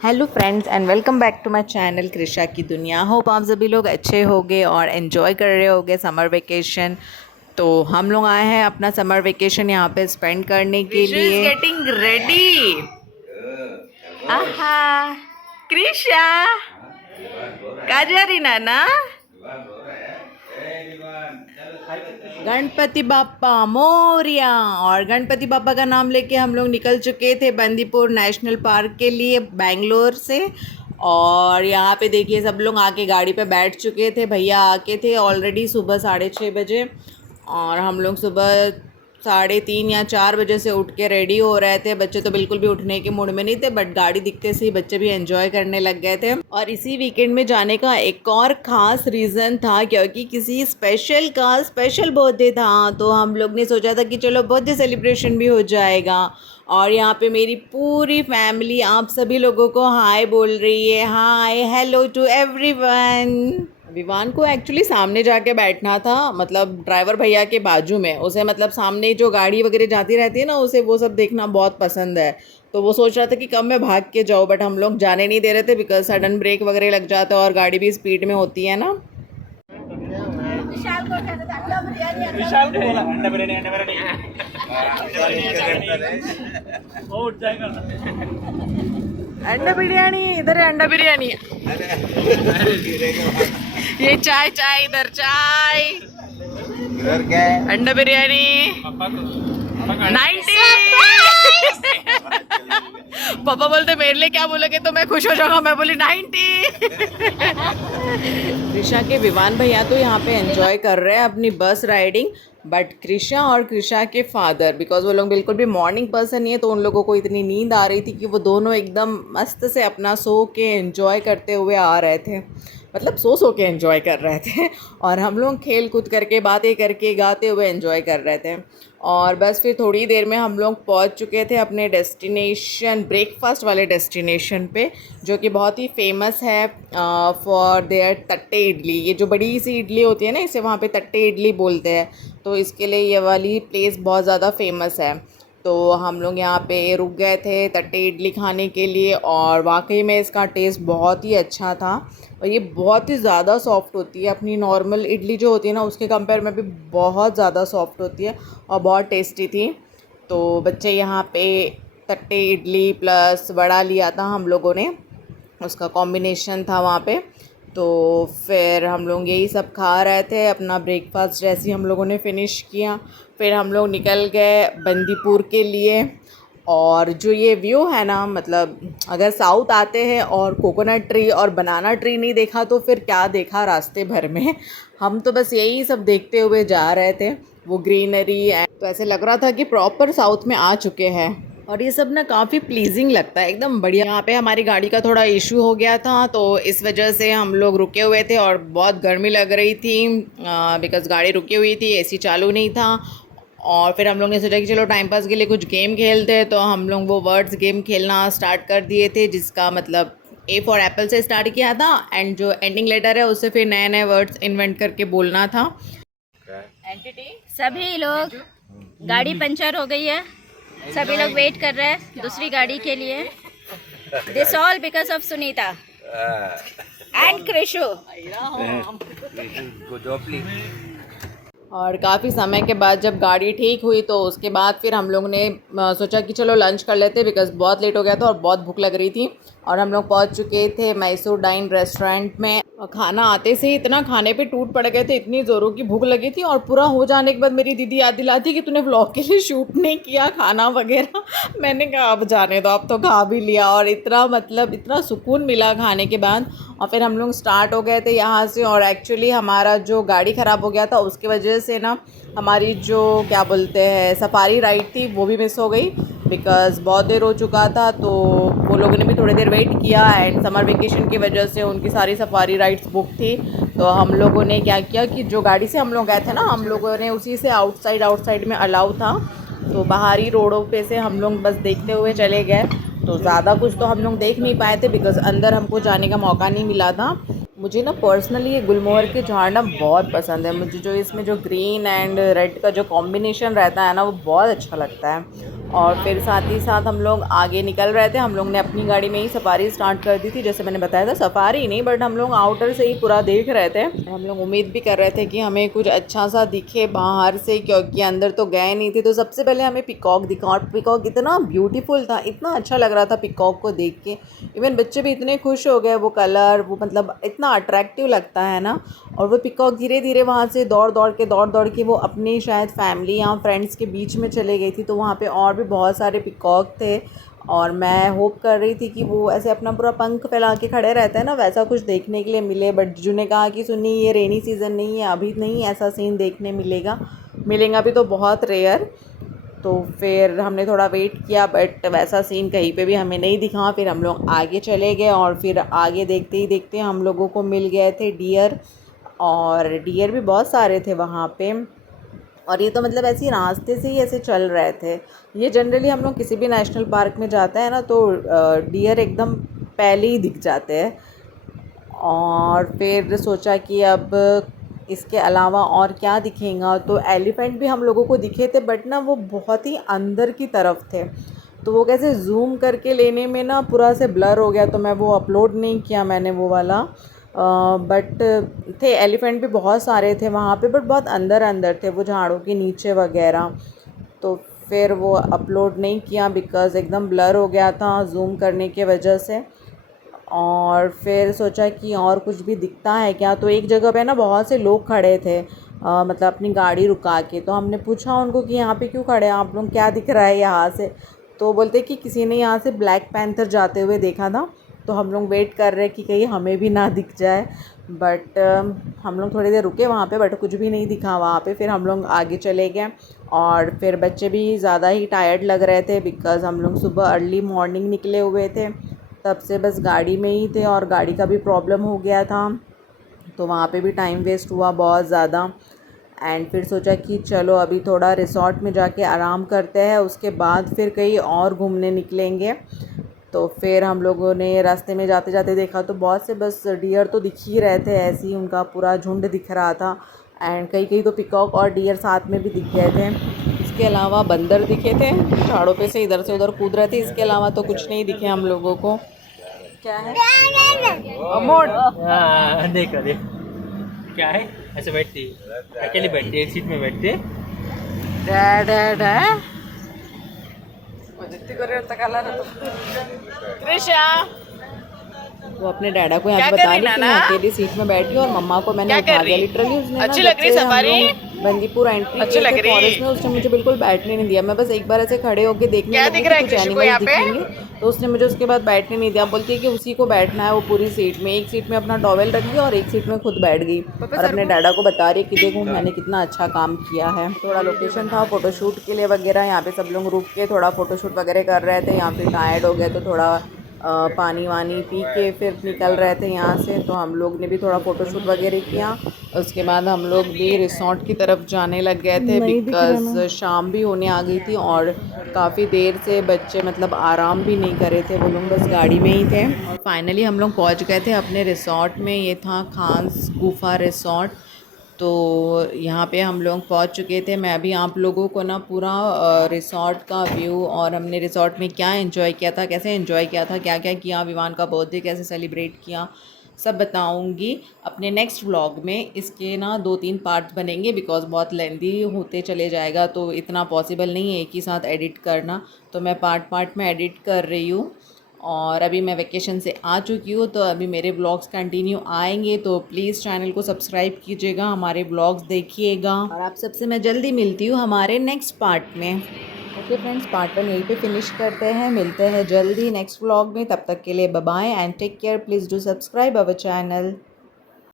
Hello friends and welcome back to my channel Krisha की दुनिया। Hope आप सभी लोग अच्छे होंगे और एंजॉय कर रहे होंगे समर वेकेशन। तो हम लोग आए हैं अपना समर वेकेशन यहाँ पे स्पेंड करने के लिए। Getting ready. आहा कृषा का जा रही नाना। गणपति बाप्पा मोरिया। और गणपति बाप्पा का नाम लेके हम लोग निकल चुके थे बंदीपुर नेशनल पार्क के लिए बेंगलोर से। और यहाँ पे देखिए सब लोग आके गाड़ी पे बैठ चुके थे। भैया आके थे ऑलरेडी सुबह 6:30 बजे। और हम लोग सुबह 3:30 या 4 बजे से उठ के रेडी हो रहे थे। बच्चे तो बिल्कुल भी उठने के मूड में नहीं थे, बट गाड़ी दिखते से ही बच्चे भी एंजॉय करने लग गए थे। और इसी वीकेंड में जाने का एक और ख़ास रीज़न था, क्योंकि किसी स्पेशल का स्पेशल बर्थडे था। तो हम लोग ने सोचा था कि चलो बर्थडे सेलिब्रेशन भी हो जाएगा। और यहाँ पे मेरी पूरी फैमिली आप सभी लोगों को हाय बोल रही है। Hi hello to everyone. Vivaan को एक्चुअली सामने जाके बैठना था, मतलब ड्राइवर भैया के बाजू में। उसे मतलब सामने जो गाड़ी वगैरह जाती रहती है ना, उसे वो सब देखना बहुत पसंद है। तो वो सोच रहा था कि कब मैं भाग के जाऊँ, बट हम लोग जाने नहीं दे रहे थे बिकॉज सडन ब्रेक वगैरह लग जाता है और गाड़ी भी स्पीड में होती है ना। विशाल को बोला अंडा बिरयानी वो उठ जाएगा। अंडा बिरयानी इधर है, अंडा बिरयानी। ये चाय चाय इधर चाय। अंडा बिरयानी 90। पापा बोलते मेरे लिए क्या बोलोगे, तो मैं खुश हो जाऊंगा। मैं बोली 90। कृषा के विवान भैया तो यहाँ पे एंजॉय कर रहे हैं अपनी बस राइडिंग, बट कृषा और कृषा के फादर, बिकॉज वो लोग बिल्कुल भी मॉर्निंग पर्सन नहीं है, तो उन लोगों को इतनी नींद आ रही थी कि वो दोनों एकदम मस्त से अपना सो के एंजॉय करते हुए आ रहे थे। मतलब सो के एंजॉय कर रहे थे। और हम लोग खेल कूद करके बातें करके गाते हुए एंजॉय कर रहे थे। और बस फिर थोड़ी देर में हम लोग पहुंच चुके थे अपने डेस्टिनेशन, ब्रेकफास्ट वाले डेस्टिनेशन पे, जो कि बहुत ही फेमस है फॉर देयर तट्टे इडली। ये जो बड़ी सी इडली होती है ना, इसे वहाँ पे तट्टे इडली बोलते हैं। तो इसके लिए ये वाली प्लेस बहुत ज़्यादा फेमस है। तो हम लोग यहाँ पे रुक गए थे तट्टे इडली खाने के लिए, और वाकई में इसका टेस्ट बहुत ही अच्छा था। और ये बहुत ही ज़्यादा सॉफ्ट होती है, अपनी नॉर्मल इडली जो होती है ना उसके कंपेयर में भी बहुत ज़्यादा सॉफ्ट होती है और बहुत टेस्टी थी। तो बच्चे यहाँ पे तट्टे इडली प्लस वड़ा लिया था हम लोगों ने, उसका कॉम्बिनेशन था वहाँ पे। तो फिर हम लोग यही सब खा रहे थे। अपना ब्रेकफास्ट जैसे ही हम लोगों ने फ़िनिश किया, फिर हम लोग निकल गए बंदीपुर के लिए। और जो ये व्यू है ना, मतलब अगर साउथ आते हैं और कोकोनट ट्री और बनाना ट्री नहीं देखा तो फिर क्या देखा रास्ते भर में। हम तो बस यही सब देखते हुए जा रहे थे, वो ग्रीनरी। तो ऐसे लग रहा था कि प्रॉपर साउथ में आ चुके हैं। और ये सब ना काफ़ी प्लीजिंग लगता है, एकदम बढ़िया। यहाँ पे हमारी गाड़ी का थोड़ा इशू हो गया था, तो इस वजह से हम लोग रुके हुए थे और बहुत गर्मी लग रही थी बिकॉज़ गाड़ी रुकी हुई थी, एसी चालू नहीं था। और फिर हम लोग ने सोचा कि चलो टाइम पास के लिए कुछ गेम खेलते हैं। तो हम लोग वो वर्ड्स गेम खेलना स्टार्ट कर दिए थे, जिसका मतलब ए फॉर एप्पल से स्टार्ट किया था, एंड जो एंडिंग लेटर है उससे फिर नए नए वर्ड्स इन्वेंट करके बोलना था। एंटिटी सभी लोग, गाड़ी पंचर हो गई है, सभी लोग वेट कर रहे हैं दूसरी गाड़ी के लिए। This all because of Sunita and Krishu. और काफ़ी समय के बाद जब गाड़ी ठीक हुई, तो उसके बाद फिर हम लोग ने सोचा कि चलो लंच कर लेते, बिकॉज़ बहुत लेट हो गया था और बहुत भूख लग रही थी। और हम लोग पहुंच चुके थे मैसूर डाइन रेस्टोरेंट में। और खाना आते से ही इतना खाने पे टूट पड़ गए थे, इतनी ज़ोरों की भूख लगी थी। और पूरा हो जाने के बाद मेरी दीदी याद दिलाती कि तूने व्लॉग के लिए शूट नहीं किया खाना वगैरह। मैंने कहा अब जाने दो, अब तो खा भी लिया। और इतना मतलब इतना सुकून मिला खाने के बाद। और फिर हम लोग स्टार्ट हो गए थे यहाँ से। और एक्चुअली हमारा जो गाड़ी ख़राब हो गया था उसकी वजह से ना, हमारी जो क्या बोलते हैं सफारी राइड थी वो भी मिस हो गई, बिकॉज़ बहुत देर हो चुका था। तो वो लोगों ने भी थोड़ी देर वेट किया, एंड समर वेकेशन की वजह से उनकी सारी सफारी राइड्स बुक थी। तो हम लोगों ने क्या किया कि जो गाड़ी से हम लोग गए थे ना, हम लोगों ने उसी से आउटसाइड में अलाउ था, तो बाहरी रोडों पे से हम लोग बस देखते हुए चले गए। तो ज़्यादा कुछ तो हम लोग देख नहीं पाए थे, बिकॉज़ अंदर हमको जाने का मौका नहीं मिला था। मुझे ना पर्सनली ये गुलमोहर के झाड़ ना बहुत पसंद है। मुझे जो इसमें जो ग्रीन एंड रेड का जो कॉम्बिनेशन रहता है ना, वो बहुत अच्छा लगता है। और फिर साथ ही साथ हम लोग आगे निकल रहे थे। हम लोग ने अपनी गाड़ी में ही सफारी स्टार्ट कर दी थी, जैसे मैंने बताया था सफारी नहीं बट हम लोग आउटर से ही पूरा देख रहे थे। हम लोग उम्मीद भी कर रहे थे कि हमें कुछ अच्छा सा दिखे बाहर से, क्योंकि अंदर तो गए नहीं थे। तो सबसे पहले हमें पिकॉक दिखा और पिकॉक इतना ब्यूटीफुल था, इतना अच्छा लग रहा था पिकॉक को देख के। इवन बच्चे भी इतने खुश हो गए, वो कलर वो मतलब इतना अट्रैक्टिव लगता है ना। और वो पिकॉक धीरे धीरे वहाँ से दौड़ दौड़ के वो अपनी शायद फैमिली या फ्रेंड्स के बीच में चले गई थी। तो वहाँ पे और भी बहुत सारे पिकॉक थे और मैं होप कर रही थी कि वो ऐसे अपना पूरा पंख फैला के खड़े रहते हैं ना, वैसा कुछ देखने के लिए मिले। बट जीजू ने कहा कि सुनी ये रेनी सीज़न नहीं है, अभी नहीं ऐसा सीन देखने मिलेगा भी तो बहुत रेयर। तो फिर हमने थोड़ा वेट किया बट वैसा सीन कहीं पे भी हमें नहीं दिखा। फिर हम लोग आगे चले गए और फिर आगे देखते ही देखते हम लोगों को मिल गए थे डियर, और डियर भी बहुत सारे थे वहाँ पे। और ये तो मतलब ऐसे ही रास्ते से ही ऐसे चल रहे थे। ये जनरली हम लोग किसी भी नेशनल पार्क में जाते हैं ना तो डियर एकदम पहले ही दिख जाते हैं। और फिर सोचा कि अब इसके अलावा और क्या दिखेगा, तो एलिफेंट भी हम लोगों को दिखे थे बट ना वो बहुत ही अंदर की तरफ थे। तो वो कैसे जूम करके लेने में ना पूरा से ब्लर हो गया, तो मैं वो अपलोड नहीं किया मैंने वो वाला। बट थे एलिफेंट भी बहुत सारे थे वहाँ पे, बट बहुत अंदर थे वो झाड़ों के नीचे वगैरह। तो फिर वो अपलोड नहीं किया बिकॉज़ एकदम ब्लर हो गया था जूम करने के वजह से। और फिर सोचा कि और कुछ भी दिखता है क्या, तो एक जगह पे ना बहुत से लोग खड़े थे मतलब अपनी गाड़ी रुका के। तो हमने पूछा उनको कि यहाँ पे क्यों खड़े हैं आप लोग, क्या दिख रहा है यहाँ से। तो बोलते कि किसी ने यहाँ से ब्लैक पैंथर जाते हुए देखा था। तो हम लोग वेट कर रहे हैं कि कहीं हमें भी ना दिख जाए। बट हम लोग थोड़ी देर रुके वहाँ पे बट कुछ भी नहीं दिखा वहाँ पे। फिर हम लोग आगे चले गए और फिर बच्चे भी ज़्यादा ही टायर्ड लग रहे थे बिकॉज़ हम लोग सुबह अर्ली मॉर्निंग निकले हुए थे, तब से बस गाड़ी में ही थे और गाड़ी का भी प्रॉब्लम हो गया था। तो वहाँ पे भी टाइम वेस्ट हुआ बहुत ज़्यादा। एंड फिर सोचा कि चलो अभी थोड़ा रिसॉर्ट में जाके आराम करते हैं, उसके बाद फिर कहीं और घूमने निकलेंगे। तो फिर हम लोगों ने रास्ते में जाते जाते देखा तो बहुत से बस डियर तो दिख ही रहे थे, ऐसे ही उनका पूरा झुंड दिख रहा था। एंड कहीं कहीं तो पिकॉक और डियर साथ में भी दिख गए थे। इसके अलावा बंदर दिखे थे, झाड़ों पे से इधर से उधर कूद रहे थे। इसके अलावा तो कुछ नहीं दिखे हम लोगों को। क्या है मोड़ देखो क्या है, ऐसे बैठती अकेले बैठती एक सीट में बैठते। डैड है वो अपने डैडा को यहाँ पे बता रही कि मैं अकेली सीट में बैठी हूँ और मम्मा को मैंने उठा दिया। लिटरली उसने अच्छी लग रही सफारी बंदीपुर एंट्री अच्छी लग रही फॉरेस्ट में उसने मुझे बिल्कुल बैठने नहीं दिया। मैं बस एक बार ऐसे खड़े होके देखने लगी कि कुछ एनिमल्स दिखेंगे, तो उसने मुझे उसके बाद बैठने नहीं दिया। बोलती है कि उसी को बैठना है वो पूरी सीट में। एक सीट में अपना टॉवेल रख दिया और एक सीट में खुद बैठ गई और अपने डैडा को बता रही है कि देखो मैंने कितना अच्छा काम किया है। थोड़ा लोकेशन था फ़ोटोशूट के लिए वगैरह, यहाँ पे सब लोग रुक के थोड़ा फ़ोटोशूट वगैरह कर रहे थे। यहाँ पे टायर्ड हो गए तो थोड़ा पानी वानी पी के फिर निकल रहे थे यहाँ से। तो हम लोग ने भी थोड़ा फ़ोटोशूट वगैरह किया। उसके बाद हम लोग भी रिसॉर्ट की तरफ जाने लग गए थे बिकॉज़ शाम भी होने आ गई थी और काफ़ी देर से बच्चे मतलब आराम भी नहीं करे थे, वो लोग बस गाड़ी में ही थे। और फाइनली हम लोग पहुँच गए थे अपने रिसॉर्ट में। ये था खास गुफा रिसॉर्ट। तो यहाँ पे हम लोग पहुँच चुके थे। मैं अभी आप लोगों को ना पूरा रिसॉर्ट का व्यू और हमने रिसॉर्ट में क्या एंजॉय किया था, कैसे एंजॉय किया था, क्या क्या किया, विवान का बर्थडे कैसे सेलिब्रेट किया, सब बताऊंगी अपने नेक्स्ट व्लॉग में। इसके ना 2-3 पार्ट्स बनेंगे बिकॉज़ बहुत लेंदी होते चले जाएगा, तो इतना पॉसिबल नहीं है एक ही साथ एडिट करना। तो मैं पार्ट में एडिट कर रही हूँ। और अभी मैं वेकेशन से आ चुकी हूँ तो अभी मेरे ब्लॉग्स कंटिन्यू आएंगे, तो प्लीज़ चैनल को सब्सक्राइब कीजिएगा, हमारे ब्लॉग्स देखिएगा और आप सबसे मैं जल्दी मिलती हूँ हमारे नेक्स्ट पार्ट में। ओके फ्रेंड्स, पार्ट 1 यहीं पे फिनिश करते हैं। मिलते हैं जल्दी नेक्स्ट व्लॉग में। तब तक के लिए bye bye and take care. Please do subscribe our channel.